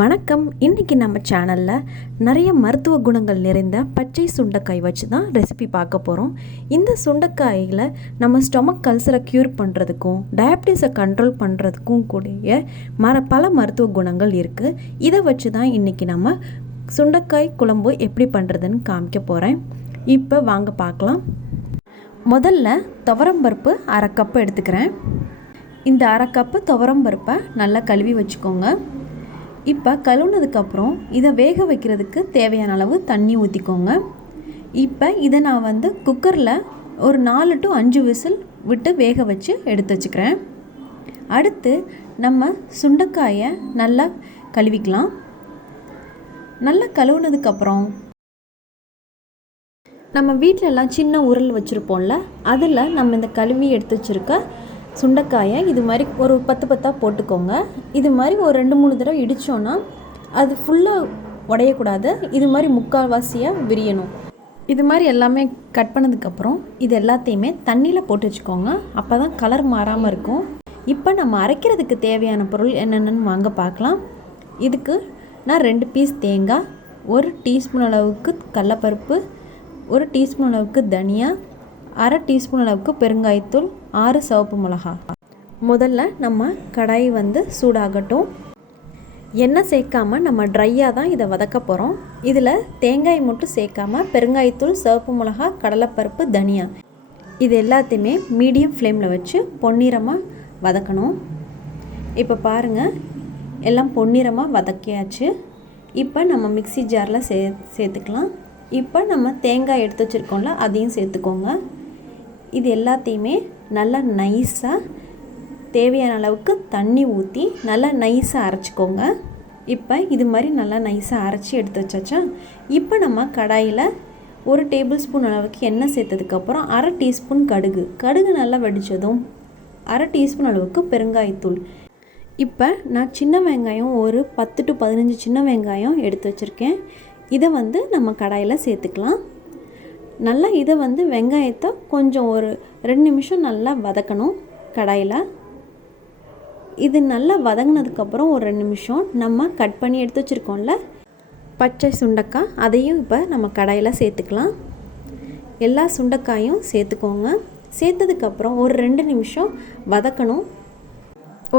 வணக்கம். இன்றைக்கி நம்ம சேனலில் நிறைய மருத்துவ குணங்கள் நிறைந்த பச்சை சுண்டைக்காய் வச்சு தான் ரெசிபி பார்க்க போகிறோம். இந்த சுண்டைக்காயில் நம்ம ஸ்டொமக் கல்சரை க்யூர் பண்ணுறதுக்கும் டயபிட்டிஸை கண்ட்ரோல் பண்ணுறதுக்கும் கூடிய பல மருத்துவ குணங்கள் இருக்குது. இதை வச்சு தான் இன்றைக்கி நம்ம சுண்டைக்காய் குழம்பு எப்படி பண்ணுறதுன்னு காமிக்க போகிறேன். இப்போ வாங்க பார்க்கலாம். முதல்ல துவரம்பருப்பு 1/2 கப்பு எடுத்துக்கிறேன். இந்த 1/2 கப்பு துவரம்பருப்பை நல்லா கழுவி வச்சுக்கோங்க. இப்போ கழுவுனதுக்கப்புறம் இதை வேக வைக்கிறதுக்கு தேவையான அளவு தண்ணி ஊற்றிக்கோங்க. இப்போ இதை நான் குக்கரில் ஒரு 4 to 5 விசில் விட்டு வேக வச்சு எடுத்து வச்சுக்கிறேன். அடுத்து நம்ம சுண்டைக்காயை நல்லா கழுவிக்கலாம். நல்லா கழுவுனதுக்கப்புறம் நம்ம வீட்டிலலாம் சின்ன உரல் வச்சுருப்போம்ல, அதில் நம்ம இந்த கழுவி எடுத்து வச்சுருக்க சுண்டைக்காயை இது மாதிரி ஒரு 10 போட்டுக்கோங்க. இது மாதிரி ஒரு 2-3 தடவை இடித்தோன்னா அது ஃபுல்லாக உடையக்கூடாது. இது மாதிரி முக்கால்வாசியாக விரியணும். இது மாதிரி எல்லாமே கட் பண்ணதுக்கப்புறம் இது எல்லாத்தையுமே தண்ணியில் போட்டு வச்சுக்கோங்க. அப்போ தான் கலர் மாறாமல் இருக்கும். இப்போ நம்ம அரைக்கிறதுக்கு தேவையான பொருள் என்னென்னு வாங்க பார்க்கலாம். இதுக்கு நான் 2 பீஸ் தேங்காய், 1 டீஸ்பூன் அளவுக்கு கடலைப்பருப்பு, 1 டீஸ்பூன் அளவுக்கு தனியா, 1/2 டீஸ்பூன் அளவுக்கு பெருங்காயத்தூள், 6 சிவப்பு மிளகா. முதல்ல நம்ம கடாய் சூடாகட்டும். எண்ணெய் சேர்க்காமல் நம்ம ட்ரையாக தான் இதை வதக்க போகிறோம். இதில் தேங்காய் மட்டும் சேர்க்காமல் பெருங்காயத்தூள், சிவப்பு மிளகா, கடலைப்பருப்பு, தனியா இது எல்லாத்தையுமே மீடியம் ஃப்ளேமில் வச்சு பொன்னிறமாக வதக்கணும். இப்போ பாருங்கள், எல்லாம் பொன்னிறமாக வதக்கியாச்சு. இப்போ நம்ம மிக்ஸி ஜாரில் சேர்த்துக்கலாம். இப்போ நம்ம தேங்காய் எடுத்து வச்சுருக்கோம்ல, அதையும் சேர்த்துக்கோங்க. இது எல்லாத்தையுமே நல்லா நைஸாக தேவையான அளவுக்கு தண்ணி ஊற்றி நல்லா நைஸாக அரைச்சிக்கோங்க. இப்போ இது மாதிரி நல்லா நைஸாக அரைச்சி எடுத்து வச்சாச்சா. இப்போ நம்ம கடாயில் 1 டேபிள் ஸ்பூன் அளவுக்கு எண்ணெய் சேர்த்ததுக்கப்புறம் 1/2 டீஸ்பூன் கடுகு நல்லா வெடித்ததும் 1/2 டீஸ்பூன் அளவுக்கு பெருங்காயத்தூள். இப்போ நான் சின்ன வெங்காயம் ஒரு 10 to 15 சின்ன வெங்காயம் எடுத்து வச்சுருக்கேன். இதை நம்ம கடாயில் சேர்த்துக்கலாம். நல்லா இதை வெங்காயத்தை கொஞ்சம் ஒரு 2 நிமிஷம் நல்லா வதக்கணும் கடாயில். இது நல்லா வதங்கினதுக்கப்புறம் ஒரு 2 நிமிஷம் நம்ம கட் பண்ணி எடுத்து வச்சுருக்கோம்ல பச்சை சுண்டைக்காய், அதையும் இப்போ நம்ம கடாயில் சேர்த்துக்கலாம். எல்லா சுண்டைக்காயும் சேர்த்துக்கோங்க. சேர்த்ததுக்கப்புறம் ஒரு 2 நிமிஷம் வதக்கணும்.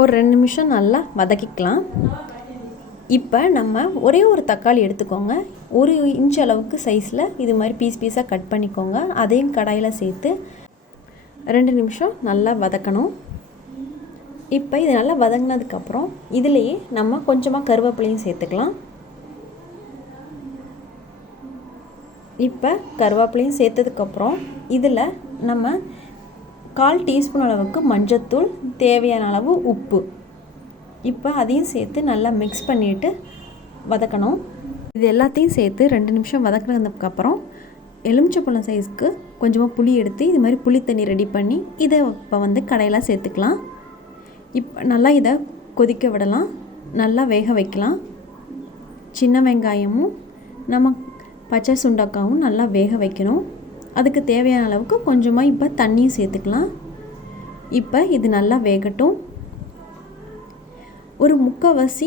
ஒரு 2 நிமிஷம் நல்லா வதக்கிக்கலாம். இப்போ நம்ம ஒரே ஒரு தக்காளி எடுத்துக்கோங்க. 1 இன்ச் அளவுக்கு சைஸில் இது மாதிரி பீஸாக கட் பண்ணிக்கோங்க. அதையும் கடாயில் சேர்த்து 2 நிமிஷம் நல்லா வதக்கணும். இப்போ இது நல்லா வதங்கினதுக்கப்புறம் இதுலேயே நம்ம கொஞ்சமாக கருவேப்பிலையும் சேர்த்துக்கலாம். இப்போ கருவேப்பிலையும் சேர்த்ததுக்கப்புறம் இதில் நம்ம 1/4 டீஸ்பூன் அளவுக்கு மஞ்சத்தூள், தேவையான அளவு உப்பு, இப்போ அதையும் சேர்த்து நல்லா மிக்ஸ் பண்ணிவிட்டு வதக்கணும். இது எல்லாத்தையும் சேர்த்து 2 நிமிஷம் வதக்கினதுக்கப்புறம் எலுமிச்சப்பழம் சைஸ்க்கு கொஞ்சமாக புளி எடுத்து இது மாதிரி புளி தண்ணி ரெடி பண்ணி இதை இப்போ கடையில் சேர்த்துக்கலாம். இப்போ நல்லா இதை கொதிக்க விடலாம், நல்லா வேக வைக்கலாம். சின்ன வெங்காயமும் நம்ம பச்சை சுண்டைக்காயும் நல்லா வேக வைக்கணும். அதுக்கு தேவையான அளவுக்கு கொஞ்சமாக இப்போ தண்ணியும் சேர்த்துக்கலாம். இப்போ இது நல்லா வேகட்டும். ஒரு முக்கால்வாசி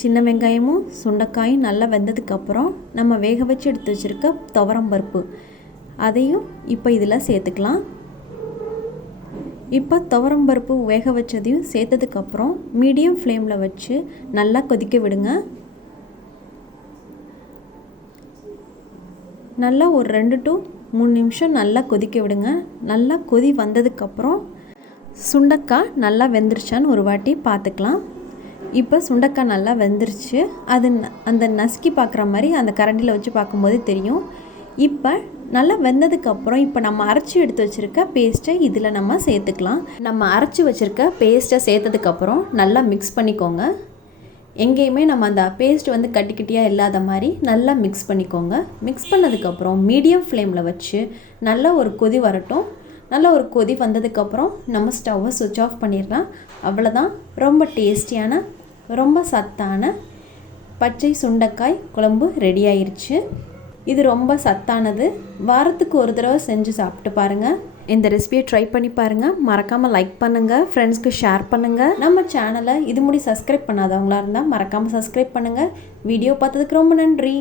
சின்ன வெங்காயமும் சுண்டைக்காயும் நல்லா வெந்ததுக்கப்புறம் நம்ம வேக வச்சு எடுத்து வச்சுருக்க துவரம்பருப்பு அதையும் இப்போ இதில் சேர்த்துக்கலாம். இப்போ துவரம்பருப்பு வேக வச்சதையும் சேர்த்ததுக்கப்புறம் மீடியம் ஃப்ளேமில் வச்சு நல்லா கொதிக்க விடுங்க. நல்லா ஒரு 2 to 3 நிமிஷம் நல்லா கொதிக்க விடுங்க. நல்லா கொதி வந்ததுக்கப்புறம் சுண்டைக்காய் நல்லா வெந்துருச்சான்னு ஒரு வாட்டி பார்த்துக்கலாம். இப்போ சுண்டைக்காய் நல்லா வெந்துருச்சு. அது அந்த நசுக்கி பார்க்குற மாதிரி அந்த கரண்டியில் வச்சு பார்க்கும்போது தெரியும். இப்போ நல்லா வெந்ததுக்கப்புறம் இப்போ நம்ம அரைச்சி எடுத்து வச்சுருக்க பேஸ்ட்டை இதில் நம்ம சேர்த்துக்கலாம். நம்ம அரைச்சி வச்சுருக்க பேஸ்ட்டை சேர்த்ததுக்கப்புறம் நல்லா மிக்ஸ் பண்ணிக்கோங்க. எங்கேயுமே நம்ம அந்த பேஸ்ட் கட்டியாக இல்லாத மாதிரி நல்லா மிக்ஸ் பண்ணிக்கோங்க. மிக்ஸ் பண்ணதுக்கப்புறம் மீடியம் ஃப்ளேமில் வச்சு நல்லா ஒரு கொதி வரட்டும். நல்லா ஒரு கொதி வந்ததுக்கப்புறம் நம்ம ஸ்டவ்வை சுவிட்ச் ஆஃப் பண்ணிடலாம். அவ்வளோதான், ரொம்ப டேஸ்டியான ரொம்ப சத்தான பச்சை சுண்டைக்காய் குழம்பு ரெடி ஆயிடுச்சு. இது ரொம்ப சத்தானது. வாரத்துக்கு ஒரு தடவை செஞ்சு சாப்பிட்டு பாருங்கள். இந்த ரெசிபியை ட்ரை பண்ணி பாருங்கள். மறக்காமல் லைக் பண்ணுங்கள், ஃப்ரெண்ட்ஸ்க்கு ஷேர் பண்ணுங்கள். நம்ம சேனலை இது முடி சப்ஸ்கிரைப் பண்ணாதவங்களா இருந்தால் மறக்காமல் சப்ஸ்கிரைப் பண்ணுங்கள். வீடியோ பார்த்ததுக்கு ரொம்ப நன்றி.